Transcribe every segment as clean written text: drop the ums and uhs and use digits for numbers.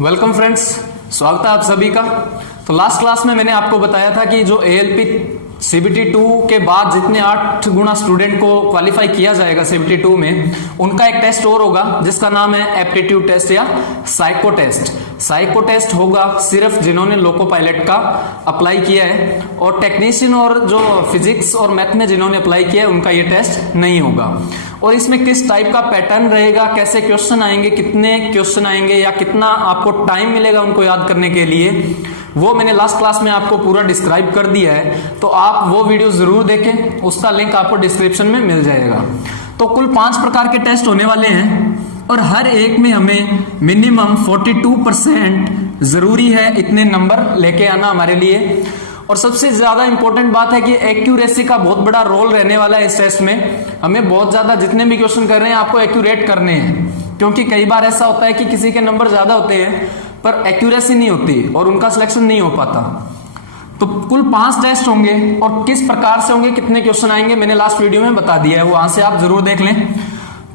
Welcome friends, स्वागत है आप सभी का। तो लास्ट क्लास में मैंने आपको बताया था कि जो एएलपी सीबीटी 2 के बाद जितने 8 गुना स्टूडेंट को क्वालिफाई किया जाएगा सीबीटी 2 में, उनका एक टेस्ट और होगा जिसका नाम है एप्टीट्यूड टेस्ट या साइको टेस्ट। साइको टेस्ट होगा सिर्फ जिन्होंने लोको पायलट का अप्लाई किया है, और टेक्नीशियन और जो फिजिक्स और मैथ में जिन्होंने अप्लाई किया है उनका ये टेस्ट नहीं होगा। और इसमें किस टाइप का पैटर्न रहेगा, कैसे क्वेश्चन आएंगे, कितने क्वेश्चन आएंगे या कितना आपको टाइम मिलेगा उनको याद करने के लिए, वो मैंने लास्ट क्लास में आपको पूरा डिस्क्राइब कर दिया है। तो आप वो वीडियो जरूर देखें, उसका लिंक आपको डिस्क्रिप्शन में मिल जाएगा। तो कुल 5 प्रकार के टेस्ट होने वाले हैं और हर एक में हमें मिनिमम 42% जरूरी है इतने नंबर लेके आना हमारे लिए। और सबसे ज्यादा इंपॉर्टेंट बात है कि एक्यूरेसी का बहुत बड़ा रोल रहने वाला है इस टेस्ट में। हमें बहुत ज्यादा जितने भी क्वेश्चन कर रहे हैं आपको एक्यूरेट करने हैं, क्योंकि कई बार ऐसा होता है कि किसी के नंबर ज्यादा होते हैं पर एक्यूरेसी नहीं होती और उनका सिलेक्शन नहीं हो पाता। तो कुल 5 टेस्ट होंगे और किस प्रकार से होंगे, कितने क्वेश्चन आएंगे, मैंने लास्ट वीडियो में बता दिया है, वहां से आप जरूर देख लें।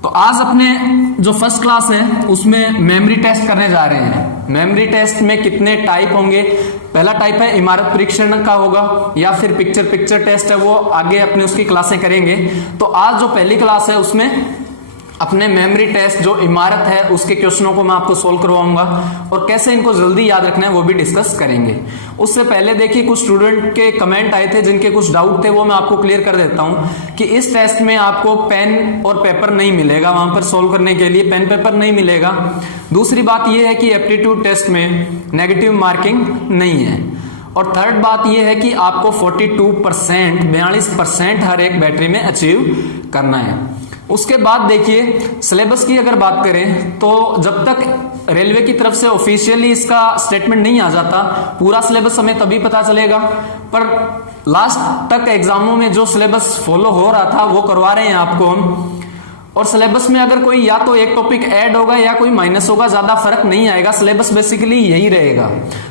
तो आज अपने जो फर्स्ट क्लास है उसमें मेमोरी टेस्ट करने जा रहे हैं। मेमोरी टेस्ट में कितने टाइप होंगे? पहला टाइप है इमारत परीक्षण का होगा, या फिर पिक्चर टेस्ट है, वो आगे अपने उसकी क्लासें करेंगे। तो आज जो पहली क्लास है उसमें अपने मेमोरी टेस्ट जो इमारत है उसके क्वेश्चनों को मैं आपको सोल्व करवाऊंगा और कैसे इनको जल्दी याद रखना है वो भी डिस्कस करेंगे। उससे पहले देखिए कुछ स्टूडेंट के कमेंट आए थे जिनके कुछ डाउट थे, वो मैं आपको क्लियर कर देता हूं कि इस टेस्ट में आपको पेन और पेपर नहीं मिलेगा, वहां पर सोल्व करने के लिए पेन पेपर नहीं मिलेगा। दूसरी बात यह है कि एप्टीट्यूड टेस्ट में नेगेटिव मार्किंग नहीं है। और थर्ड बात यह है कि आपको 42% हर एक बैटरी में अचीव करना है। उसके बाद देखिए सिलेबस की अगर बात करें तो जब तक रेलवे की तरफ से ऑफिशियली इसका स्टेटमेंट नहीं आ जाता, पूरा सिलेबस हमें तभी पता चलेगा। पर लास्ट तक एग्जामों में जो सिलेबस फॉलो हो रहा था वो करवा रहे हैं आपको हम। और सिलेबस में अगर कोई या तो एक टॉपिक ऐड होगा या कोई माइनस होगा, ज्यादा फर्क नहीं आएगा, सिलेबस बेसिकली यही रहेगा।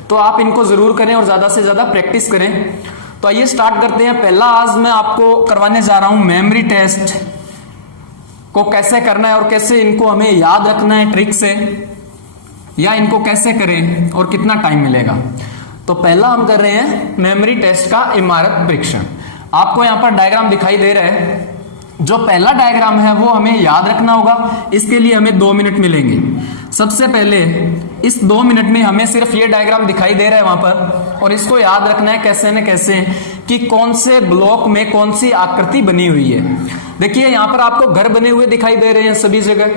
तो आप इनको जरूर करें और ज्यादा से ज्यादा प्रैक्टिस करें। तो आइए स्टार्ट करते हैं। पहला आज मैं आपको करवाने जा रहा हूं मेमोरी टेस्ट को कैसे करना है और कैसे इनको हमें याद रखना है ट्रिक से, या इनको कैसे करें और कितना टाइम मिलेगा। तो पहला हम कर रहे हैं मेमोरी टेस्ट का इमारत परीक्षण। आपको यहां पर डायग्राम दिखाई दे रहा है। जो पहला डायग्राम है वो हमें याद रखना होगा। इसके लिए हमें 2 मिनट मिलेंगे। सबसे पहले इस 2 मिनट में हमें सिर्फ ये डायग्राम दिखाई दे रहा है वहां पर, और इसको याद रखना है कैसे न कैसे कि कौन से ब्लॉक में कौन सी आकृति बनी हुई है। देखिए यहां पर आपको घर बने हुए दिखाई दे रहे हैं सभी जगह,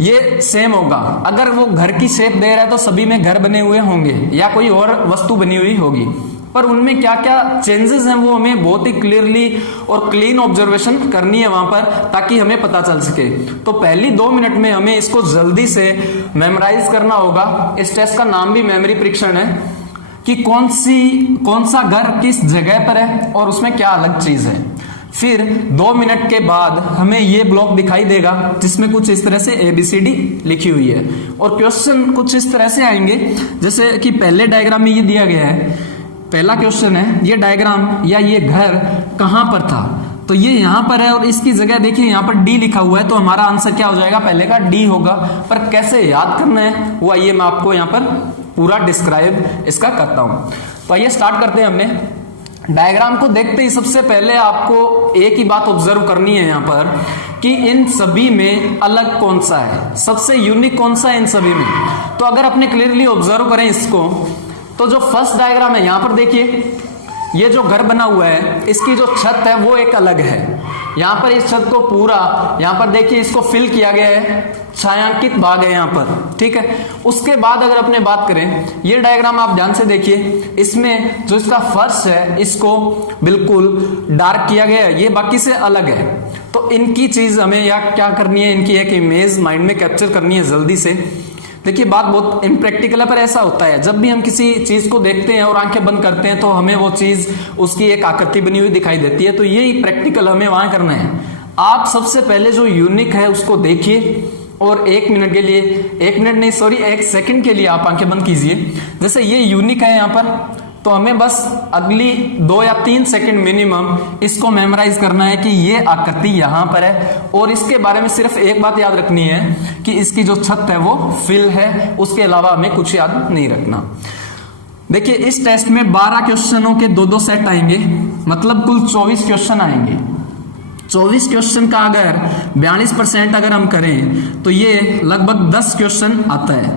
ये सेम होगा। अगर वो घर की शेप दे रहा है तो सभी में घर बने हुए होंगे या कोई और वस्तु बनी हुई होगी, पर उनमें क्या क्या चेंजेस हैं वो हमें बहुत ही क्लियरली और क्लीन ऑब्जर्वेशन करनी है वहां पर, ताकि हमें पता चल सके। तो पहली 2 मिनट में हमें इसको जल्दी से मेमोराइज करना होगा। इस टेस्ट का नाम भी मेमोरी परीक्षण है कि कौन सा घर किस जगह पर है और उसमें क्या अलग चीज है। फिर 2 मिनट के बाद हमें ये ब्लॉक दिखाई देगा जिसमें कुछ इस तरह से ABCD लिखी हुई है, और क्वेश्चन कुछ इस तरह से आएंगे जैसे कि पहले डायग्राम में ये दिया गया है। पहला क्वेश्चन है ये डायग्राम या ये घर कहां पर था, तो ये यहां पर है और इसकी जगह देखिए यहां पर D लिखा हुआ है, तो हमारा आंसर क्या हो जाएगा, पहले का D होगा। पर कैसे याद करना है वो आइए मैं आपको यहां पर पूरा डिस्क्राइब इसका करता हूं। तो आइए स्टार्ट करते हैं। हमने डायग्राम को देखते ही सबसे पहले आपको एक ही बात ऑब्जर्व करनी है यहां पर कि इन सभी में अलग कौन सा है, सबसे यूनिक कौन सा है इन सभी में। तो अगर अपने क्लियरली ऑब्जर्व करें इसको, तो जो फर्स्ट डायग्राम है यहां पर देखिए ये जो घर बना हुआ है इसकी जो छत है वो एक अलग है। यहां पर इस छत को पूरा यहां पर देखिए इसको फिल किया गया है, छायांकित भाग है यहां पर, ठीक है। उसके बाद अगर अपने बात करें ये डायग्राम आप ध्यान से देखिए, इसमें जो इसका फर्श है इसको बिल्कुल डार्क किया गया है, ये बाकी से अलग है। तो इनकी चीज हमें या क्या करनी है, इनकी एक इमेज माइंड में कैप्चर करनी है जल्दी से। देखिए बात बहुत इम्प्रैक्टिकल है पर ऐसा होता है, जब भी हम किसी चीज को देखते हैं और आंखें बंद करते हैं तो हमें वो चीज उसकी एक आकृति बनी हुई दिखाई देती है। तो यही प्रैक्टिकल हमें वहां करना है। आप सबसे पहले जो यूनिक है उसको देखिए और 1 मिनट के लिए, 1 मिनट नहीं सॉरी 1 सेकंड के लिए आप आंखें बंद कीजिए। जैसे ये यूनिक है यहाँ पर, तो हमें बस अगली 2 या 3 सेकंड मिनिमम इसको मेमोराइज करना है कि ये आकृति यहां पर है, और इसके बारे में सिर्फ एक बात याद रखनी है कि इसकी जो छत है वो फिल है, उसके अलावा हमें कुछ याद नहीं रखना। देखिए इस टेस्ट में 12 क्वेश्चनों के 2-2 सेट आएंगे, मतलब कुल 24 क्वेश्चन आएंगे। 24 क्वेश्चन का अगर 42% अगर हम करें तो ये लगभग 10 क्वेश्चन आता है।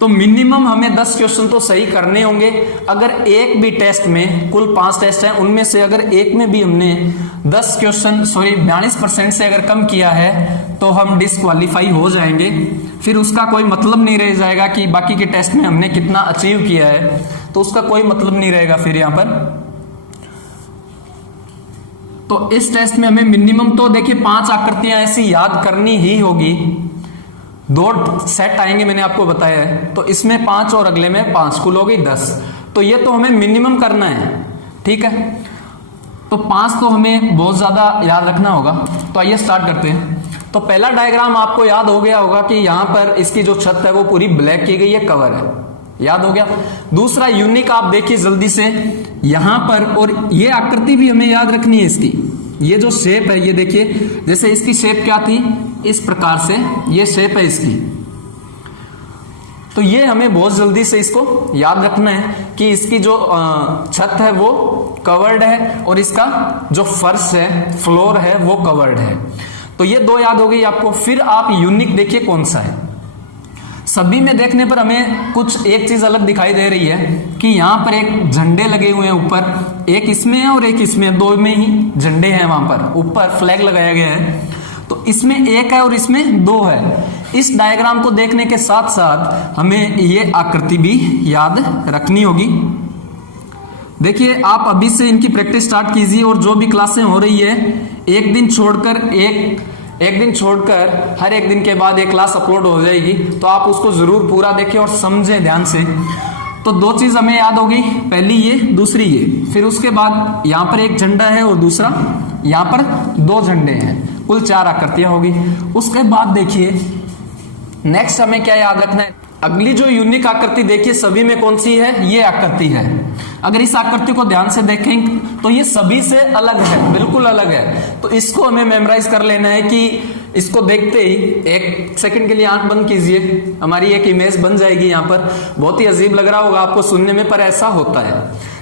तो मिनिमम हमें 10 क्वेश्चन तो सही करने होंगे। अगर एक भी टेस्ट में, कुल 5 टेस्ट हैं, उनमें से अगर एक में भी हमने 10 क्वेश्चन 42% से अगर कम किया है तो हम डिस्क्वालीफाई हो जाएंगे। फिर उसका कोई मतलब नहीं रह जाएगा कि बाकी के टेस्ट में हमने कितना अचीव किया है, तो उसका कोई मतलब नहीं रहेगा फिर यहां पर। तो इस टेस्ट में हमें मिनिमम तो देखिए 5 आकृतियां ऐसी याद करनी ही होगी। 2 सेट आएंगे मैंने आपको बताया है, तो इसमें 5 और अगले में 5, कुल हो गई 10। तो ये तो हमें मिनिमम करना है, ठीक है। तो 5 तो हमें बहुत ज्यादा याद रखना होगा। तो आइए स्टार्ट करते हैं। तो पहला डायग्राम आपको याद हो गया होगा कि यहां पर इसकी जो छत है वो पूरी ब्लैक की गई है, कवर है, याद हो गया। दूसरा यूनिक आप देखिए जल्दी से यहां पर, और ये आकृति भी हमें याद रखनी है इसकी। ये जो शेप है ये देखिए, जैसे इसकी शेप क्या थी, इस प्रकार से ये शेप है इसकी। तो ये हमें बहुत जल्दी से इसको याद रखना है कि इसकी जो छत है वो कवर्ड है, और इसका जो फर्श है, फ्लोर है, वो कवर्ड है। तो ये 2 याद हो गई आपको। फिर आप यूनिक देखिए कौन सा है। सभी में देखने पर हमें कुछ एक चीज अलग दिखाई दे रही है कि यहां पर एक झंडे लगे हुए हैं ऊपर, एक इसमें है और एक इसमें, 2 में ही झंडे हैं, वहां पर ऊपर फ्लैग लगाया गया है। तो इसमें एक है और इसमें 2 है। इस डायग्राम को देखने के साथ साथ हमें ये आकृति भी याद रखनी होगी। देखिए आप अभी से इनकी प्रैक्टिस स्टार्ट कीजिए, और जो भी क्लासें हो रही है एक दिन छोड़कर हर एक दिन के बाद एक क्लास अपलोड हो जाएगी, तो आप उसको जरूर पूरा देखें और समझें ध्यान से। तो 2 चीज हमें याद होगी, पहली ये, दूसरी ये। फिर उसके बाद यहां पर एक झंडा है और दूसरा यहां पर 2 झंडे हैं, कुल 4 आकृतियां होगी। उसके बाद देखिए नेक्स्ट हमें क्या याद रखना है। अगली जो यूनिक आकृति देखिए सभी में कौन सी है, ये आकृति है। अगर इस आकृति को ध्यान से देखें तो ये सभी से अलग है, बिल्कुल अलग है। तो इसको हमें मेमोराइज कर लेना है कि इसको देखते ही 1 सेकंड के लिए आंख बंद कीजिए, हमारी एक इमेज बन जाएगी। यहाँ पर बहुत ही अजीब लग रहा होगा आपको सुनने में, पर ऐसा होता है।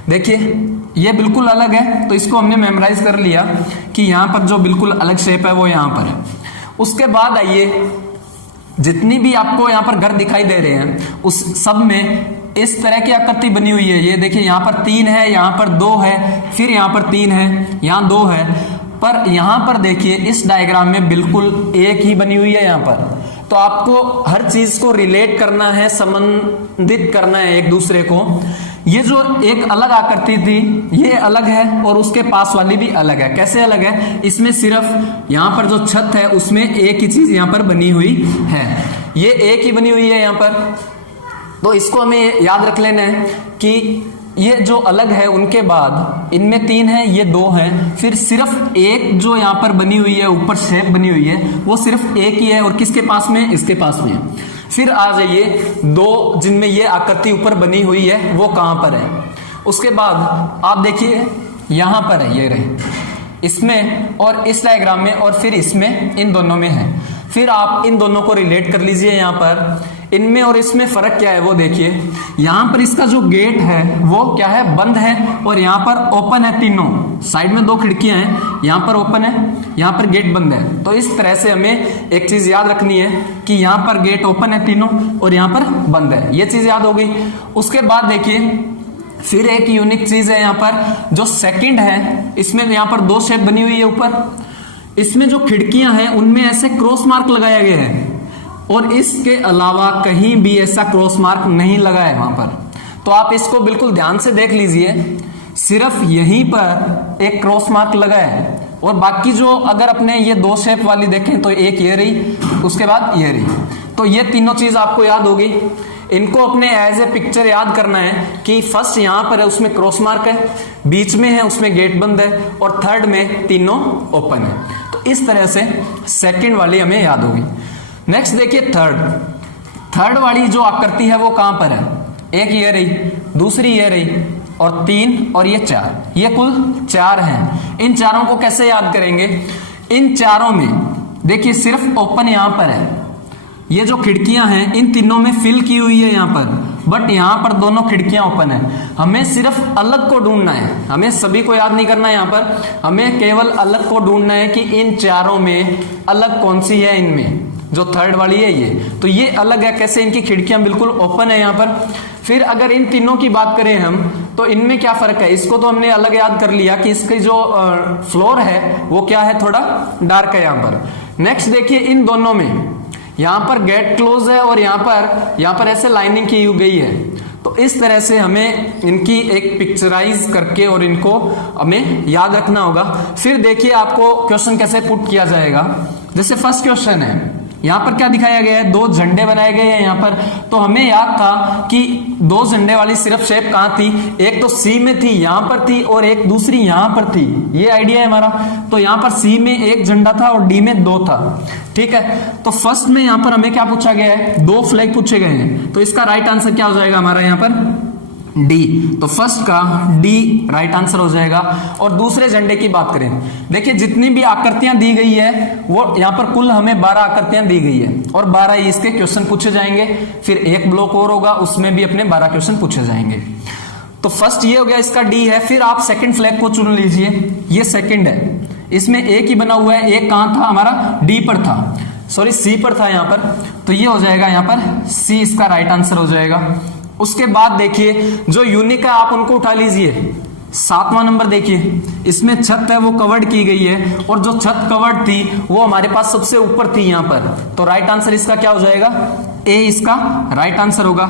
देखिए ये बिल्कुल अलग है, तो इसको हमने मेमोराइज कर लिया कि यहाँ पर जो बिल्कुल अलग शेप है वो यहाँ पर है। उसके बाद आइए, जितनी भी आपको यहाँ पर घर दिखाई दे रहे हैं उस सब में इस तरह की आकृति बनी हुई है। ये देखिए यहाँ पर 3 है, यहाँ पर 2 है, फिर यहाँ पर 3 है, यहाँ 2 है, पर यहाँ पर देखिए इस डायग्राम में बिल्कुल एक ही बनी हुई है यहाँ पर। तो आपको हर चीज को रिलेट करना है, संबंधित करना है एक दूसरे को। ये जो एक अलग आकृति थी ये अलग है, और उसके पास वाली भी अलग है। कैसे अलग है, इसमें सिर्फ यहाँ पर जो छत है उसमें एक ही चीज यहाँ पर बनी हुई है, ये एक ही बनी हुई है यहाँ पर। तो इसको हमें याद रख लेना है कि ये जो अलग है उनके बाद इनमें 3 है, ये 2 है, फिर सिर्फ एक जो यहाँ पर बनी हुई है, ऊपर शेप बनी हुई है, वो सिर्फ एक ही है। और किसके पास में, इसके पास में। फिर आ जाइए 2 जिनमें ये आकृति ऊपर बनी हुई है वो कहां पर है। उसके बाद आप देखिए यहां पर है, ये रहे, इसमें और इस डायग्राम में, और फिर इसमें, इन दोनों में है। फिर आप इन दोनों को रिलेट कर लीजिए। यहाँ पर इनमें और इसमें फर्क क्या है वो देखिए। यहाँ पर इसका जो गेट है वो क्या है, बंद है, और यहाँ पर ओपन है। तीनों साइड में 2 खिड़कियां हैं, यहाँ पर ओपन है, यहाँ पर गेट बंद है। तो इस तरह से हमें एक चीज याद रखनी है कि यहाँ पर गेट ओपन है तीनों, और यहाँ पर बंद है। ये चीज याद हो गई। उसके बाद देखिए फिर एक यूनिक चीज है यहाँ पर, जो सेकंड है, इसमें यहाँ पर 2 शेप बनी हुई है ऊपर। इसमें जो खिड़कियां हैं उनमें ऐसे क्रॉस मार्क लगाया गया है, और इसके अलावा कहीं भी ऐसा क्रॉस मार्क नहीं लगा है वहां पर। तो आप इसको बिल्कुल ध्यान से देख लीजिए, सिर्फ यहीं पर एक क्रॉस मार्क लगा है, और बाकी जो अगर अपने ये 2 शेप वाली देखें तो एक ये रही, उसके बाद ये रही। तो ये तीनों चीज आपको याद होगी। इनको अपने एज ए पिक्चर याद करना है कि फर्स्ट यहां पर है उसमें क्रॉस मार्क है, बीच में है उसमें गेट बंद है, और थर्ड में तीनों ओपन है। तो इस तरह से सेकंड वाली हमें याद होगी। नेक्स्ट देखिए थर्ड वाली जो आकृति है वो कहां पर है, एक ये रही, दूसरी ये रही, और 3 और ये 4, ये कुल 4 हैं। इन चारों को कैसे याद करेंगे? इन चारों में देखिए सिर्फ ओपन यहां पर है, ये जो खिड़कियां हैं इन तीनों में फिल की हुई है यहां पर, बट यहां पर दोनों खिड़कियां ओपन है। हमें सिर्फ अलग को ढूंढना है, हमें सभी को याद नहीं करना है यहां पर, हमें केवल अलग को ढूंढना है कि इन चारों में अलग कौन सी है। इनमें जो थर्ड वाली है ये, तो ये अलग है कैसे? इनकी खिड़कियां बिल्कुल ओपन है यहां पर। फिर अगर इन तीनों की बात करें हम, तो इनमें क्या फर्क है? इसको तो हमने अलग याद कर लिया कि इसकी जो फ्लोर है वो क्या है, थोड़ा डार्क है यहां पर। नेक्स्ट देखिए इन दोनों में, यहां पर गेट क्लोज है और यहां पर ऐसे लाइनिंग की गई है। तो इस तरह से हमें इनकी एक पिक्चराइज करके और इनको हमें याद रखना होगा। फिर देखिए आपको क्वेश्चन कैसे पुट किया जाएगा। जैसे फर्स्ट क्वेश्चन है, यहां पर क्या दिखाया गया है? 2 झंडे बनाए गए हैं यहां पर। तो हमें याद था कि 2 झंडे वाली सिर्फ शेप कहां थी? एक तो सी में थी, यहां पर थी, और एक दूसरी यहां पर थी। ये आइडिया है हमारा। तो यहां पर सी में 1 झंडा था और डी में 2 था। ठीक है, तो फर्स्ट में यहां पर हमें क्या पूछा गया है? 2 फ्लैग पूछे गए हैं। तो इसका राइट आंसर क्या हो जाएगा हमारा यहां पर? डी। तो फर्स्ट का डी राइट आंसर हो जाएगा। और दूसरे झंडे की बात करें, देखिए जितनी भी आकृतियां दी गई है वो यहां पर कुल हमें 12 आकृतियां दी गई है और 12 ही इसके क्वेश्चन पूछे जाएंगे। फिर एक ब्लॉक और होगा, उसमें भी अपने 12 क्वेश्चन पूछे जाएंगे। तो फर्स्ट ये हो गया, इसका डी है। फिर आप सेकंड फ्लैग को चुन लीजिए, ये सेकंड है, इसमें एक ही बना हुआ है। एक कहां था हमारा? डी पर था, सॉरी सी पर था यहां पर। तो ये हो जाएगा यहां पर सी, इसका राइट आंसर हो जाएगा। उसके बाद देखिए जो यूनिक है आप उनको उठा लीजिए। 7वां नंबर देखिए, इसमें छत है वो कवर्ड की गई है, और जो छत कवर्ड थी वो हमारे पास सबसे ऊपर थी यहां पर। तो राइट आंसर इसका क्या हो जाएगा? ए इसका राइट आंसर होगा।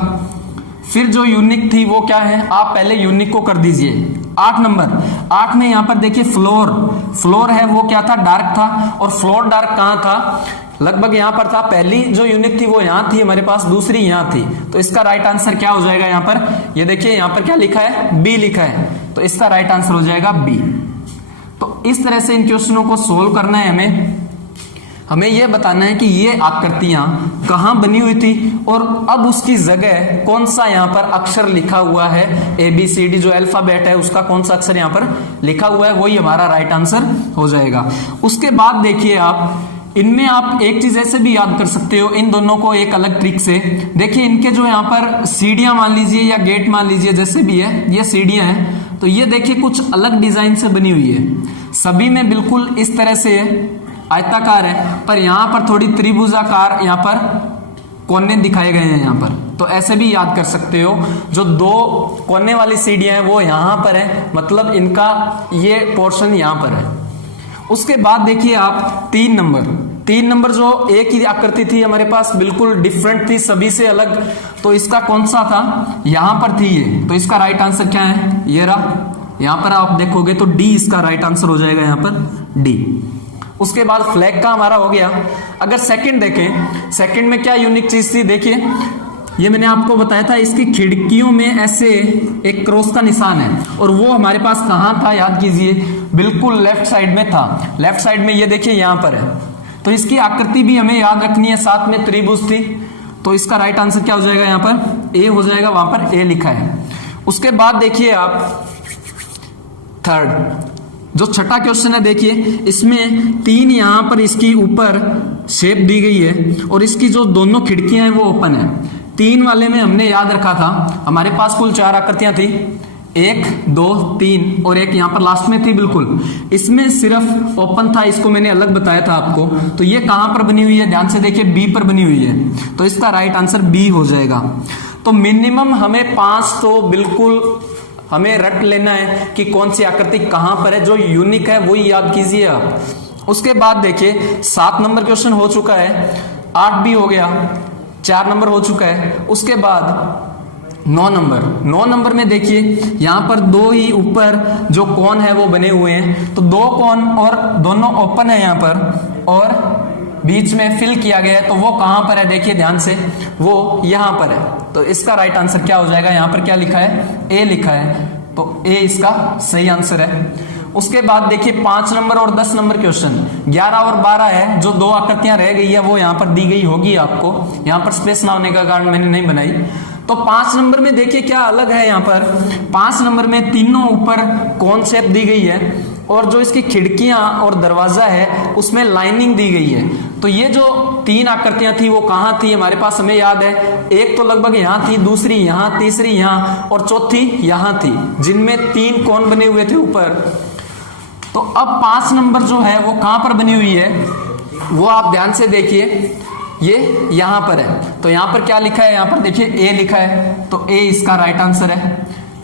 फिर जो यूनिक थी वो क्या है? आप पहले यूनिक को कर दीजिए। 8 नंबर, 8 में यहां पर देखिए फ्लोर है वो क्या था? डार्क था। और फ्लोर डार्क कहां था? लगभग यहां पर था। पहली जो यूनिक थी वो यहां थी हमारे पास, दूसरी यहां थी। तो इसका राइट आंसर क्या हो जाएगा यहां पर? ये देखिए यहां पर क्या लिखा है? बी लिखा है। तो इसका राइट आंसर हो जाएगा बी। तो इस तरह से इन क्वेश्चनों को सोल्व करना है हमें यह बताना है कि ये आकृतियां कहां बनी हुई थी और अब उसकी जगह कौन सा यहां पर अक्षर लिखा हुआ है। ABCD जो अल्फाबेट है उसका कौन सा अक्षर यहां पर लिखा हुआ है, वही हमारा राइट आंसर हो जाएगा। उसके बाद देखिए आप इनमें आप एक चीज ऐसे भी याद कर सकते हो, इन दोनों को एक अलग ट्रिक से। देखिए इनके जो यहाँ पर सीढ़ियां मान लीजिए या गेट मान लीजिए, जैसे भी है ये सीढ़ियां हैं, तो ये देखिए कुछ अलग डिजाइन से बनी हुई है। सभी में बिल्कुल इस तरह से आयताकार है, पर यहाँ पर थोड़ी त्रिभुजाकार यहाँ पर कोने दिखाए गए हैं यहाँ पर। तो ऐसे भी याद कर सकते हो, जो 2 कोने वाली सीढ़ियां हैं वो यहाँ पर है, मतलब इनका ये पोर्शन यहाँ पर है। उसके बाद देखिए आप 3 नंबर जो एक ही आकृति थी हमारे पास, बिल्कुल डिफरेंट थी सभी से अलग। तो इसका कौन सा था? यहां पर थी ये। तो इसका राइट आंसर क्या है? ये रहा। यहां पर आप देखोगे तो डी इसका राइट आंसर हो जाएगा यहां पर डी। उसके बाद फ्लैग का हमारा हो गया। अगर सेकंड देखें, सेकंड में क्या यूनिक चीज थी? देखिए ये मैंने आपको बताया था, इसकी खिड़कियों में ऐसे एक क्रॉस का निशान है, और वो हमारे पास कहां था? याद कीजिए, बिल्कुल लेफ्ट साइड में था। लेफ्ट साइड में ये देखिए यहां पर है। तो इसकी आकृति भी हमें याद रखनी है, साथ में त्रिभुज थी। तो इसका राइट आंसर क्या हो जाएगा? यहां पर ए हो जाएगा, वहां पर ए लिखा है। उसके बाद देखिए आप थर्ड जो छठा क्वेश्चन है, देखिए इसमें 3 यहां पर इसकी ऊपर शेप दी गई है और इसकी जो दोनों खिड़कियां हैं वो ओपन है। 3 वाले में हमने याद रखा था हमारे पास कुल 4 आकृतियां थी, 1 2 3 और एक यहां पर लास्ट में थी बिल्कुल। इसमें सिर्फ ओपन था, इसको मैंने अलग बताया था आपको। तो ये कहां पर बनी हुई है? ध्यान से देखिए, बी पर बनी हुई है। तो इसका राइट आंसर बी हो जाएगा। तो मिनिमम हमें 5 तो बिल्कुल हमें रट लेना है कि कौन सी आकृति कहां पर है, जो यूनिक है वही याद कीजिए आप। उसके बाद देखिए 7 नंबर क्वेश्चन हो चुका है, 8 भी हो गया, 4 नंबर हो चुका है। उसके बाद 9 नंबर में देखिए यहां पर 2 ही ऊपर जो कोन है वो बने हुए हैं। तो 2 कोन और दोनों ओपन है यहां पर, और बीच में फिल किया गया है। तो वो कहां पर है? देखिए ध्यान से, वो यहां पर है। तो इसका राइट आंसर क्या हो जाएगा? यहां पर क्या लिखा है? ए लिखा है। तो ए इसका सही आंसर है। उसके बाद देखिए 5 नंबर और 10 नंबर क्वेश्चन, 11 और 12 है। जो 2 आकृतियां रह गई है वो यहां पर दी गई होगी आपको, यहां पर स्पेस ना होने का कारण मैंने नहीं बनाई। तो 5 नंबर में देखिए क्या अलग है यहाँ पर। 5 नंबर में तीनों ऊपर कौन शेप दी गई है और जो इसकी खिड़कियां और दरवाजा है उसमें लाइनिंग दी गई है। तो ये जो 3 आकृतियां थी वो कहां थी हमारे पास, हमें याद है। एक तो लगभग यहां थी, दूसरी यहां, तीसरी यहां और चौथी यहां थी, जिनमें 3 कोण बने हुए थे ऊपर। तो अब 5 नंबर जो है वो कहां पर बनी हुई है वो आप ध्यान से देखिए, ये यहां पर है। तो यहां पर क्या लिखा है, यहां पर देखिए ए लिखा है, तो ए इसका राइट आंसर है।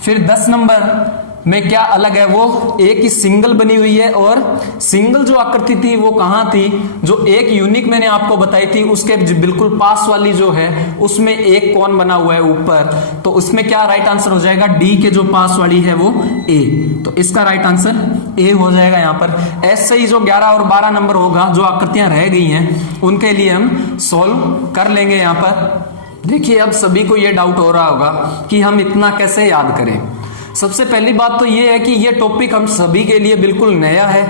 फिर 10 नंबर में क्या अलग है, वो ए की सिंगल बनी हुई है और सिंगल जो आकृति थी वो कहां थी, जो एक यूनिक मैंने आपको बताई थी उसके बिल्कुल पास वाली जो है उसमें एक कोण बना हुआ है ऊपर। तो उसमें क्या राइट आंसर हो जाएगा, डी के जो पास वाली है वो ए। तो इसका राइट आंसर ए हो जाएगा यहाँ पर। ऐसे ही जो 11 और 12 नंबर होगा, जो आकृतियां रह गई हैं उनके लिए हम सोल्व कर लेंगे यहाँ पर। देखिए अब सभी को ये डाउट हो रहा होगा कि हम इतना कैसे याद करें। सबसे पहली बात तो ये है कि ये टॉपिक हम सभी के लिए बिल्कुल नया है,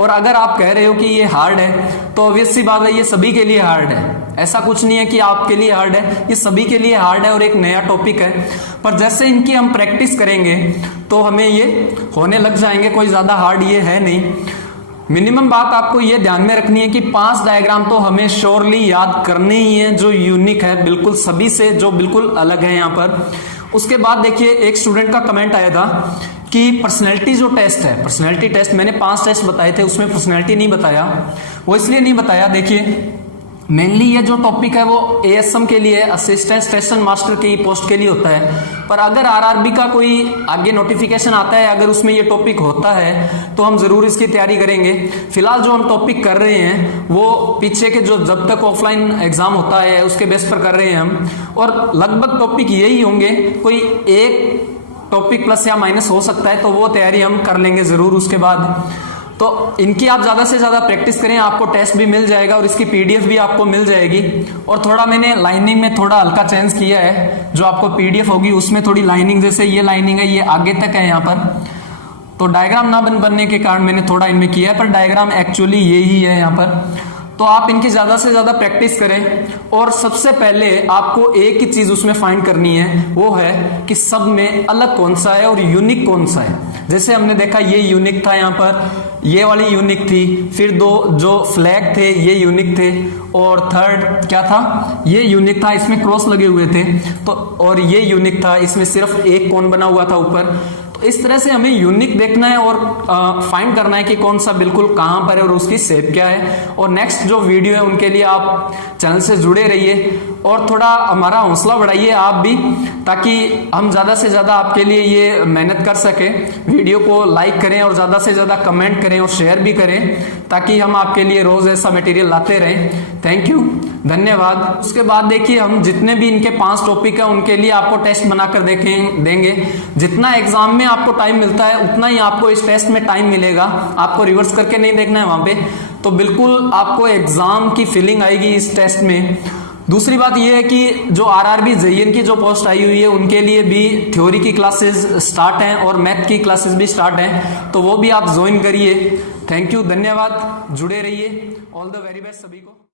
और अगर आप कह रहे हो कि ये हार्ड है तो ऑब्वियस सी बात है ये सभी के लिए हार्ड है। ऐसा कुछ नहीं है कि आपके लिए हार्ड है, ये सभी के लिए हार्ड है और एक नया टॉपिक है। पर जैसे इनकी हम प्रैक्टिस करेंगे तो हमें ये होने लग जाएंगे, कोई ज्यादा हार्ड ये है नहीं। मिनिमम बात आपको ये ध्यान में रखनी है कि 5 डायग्राम तो हमें श्योरली याद करने ही है, जो यूनिक है बिल्कुल सभी से, जो बिल्कुल अलग है यहाँ पर। उसके बाद देखिए एक स्टूडेंट का कमेंट आया था कि पर्सनैलिटी जो टेस्ट है, पर्सनैलिटी टेस्ट मैंने 5 टेस्ट बताए थे, उसमें पर्सनैलिटी नहीं बताया। वो इसलिए नहीं बताया, देखिए मेनली ये जो टॉपिक है वो एएसएम के लिए, असिस्टेंट स्टेशन मास्टर की पोस्ट के लिए होता है। पर अगर आरआरबी का कोई आगे नोटिफिकेशन आता है, अगर उसमें ये टॉपिक होता है तो हम जरूर इसकी तैयारी करेंगे। फिलहाल जो हम टॉपिक कर रहे हैं वो पीछे के जो जब तक ऑफलाइन एग्जाम होता है उसके बेस पर कर रहे हैं हम, और लगभग टॉपिक यही होंगे, कोई एक टॉपिक प्लस या माइनस हो सकता है, तो वो तैयारी हम कर लेंगे जरूर उसके बाद। तो इनकी आप ज्यादा से ज्यादा प्रैक्टिस करें, आपको टेस्ट भी मिल जाएगा और इसकी पीडीएफ भी आपको मिल जाएगी। और थोड़ा मैंने लाइनिंग में थोड़ा हल्का चेंज किया है, जो आपको पीडीएफ होगी उसमें थोड़ी लाइनिंग, जैसे ये लाइनिंग है ये आगे तक है यहाँ पर, तो डायग्राम ना बनने के कारण मैंने थोड़ा इनमें किया है, पर डायग्राम एक्चुअली यही है यहाँ पर। तो आप इनकी ज्यादा से ज्यादा प्रैक्टिस करें, और सबसे पहले आपको एक ही चीज उसमें फाइंड करनी है, वो है कि सब में अलग कौन सा है और यूनिक कौन सा है। जैसे हमने देखा ये यूनिक था यहाँ पर, ये वाली यूनिक थी, फिर 2 जो फ्लैग थे ये यूनिक थे, और थर्ड क्या था, ये यूनिक था, इसमें क्रॉस लगे हुए थे। तो और ये यूनिक था, इसमें सिर्फ एक कोण बना हुआ था ऊपर। तो इस तरह से हमें यूनिक देखना है और फाइंड करना है कि कौन सा बिल्कुल कहां पर है और उसकी शेप क्या है। और नेक्स्ट जो वीडियो है उनके लिए आप चैनल से जुड़े रहिए और थोड़ा हमारा हौसला बढ़ाइए आप भी, ताकि हम ज्यादा से ज्यादा आपके लिए ये मेहनत कर सके। वीडियो को लाइक करें और ज्यादा से ज्यादा कमेंट करें और शेयर भी करें, ताकि हम आपके लिए रोज ऐसा मटेरियल लाते रहें। थैंक यू, धन्यवाद। उसके बाद देखिए हम जितने भी इनके 5 टॉपिक है उनके लिए आपको टेस्ट बनाकर देंगे। जितना एग्जाम में आपको टाइम मिलता है उतना ही आपको इस टेस्ट में टाइम मिलेगा, आपको रिवर्स करके नहीं देखना है वहां पे। तो बिल्कुल आपको एग्जाम की फीलिंग आएगी इस टेस्ट में। दूसरी बात यह है कि जो आरआरबी जेईएन की जो पोस्ट आई हुई है उनके लिए भी थ्योरी की क्लासेस स्टार्ट हैं और मैथ की क्लासेस भी स्टार्ट हैं, तो वो भी आप ज्वाइन करिए। थैंक यू, धन्यवाद, जुड़े रहिए। ऑल द वेरी बेस्ट सभी को।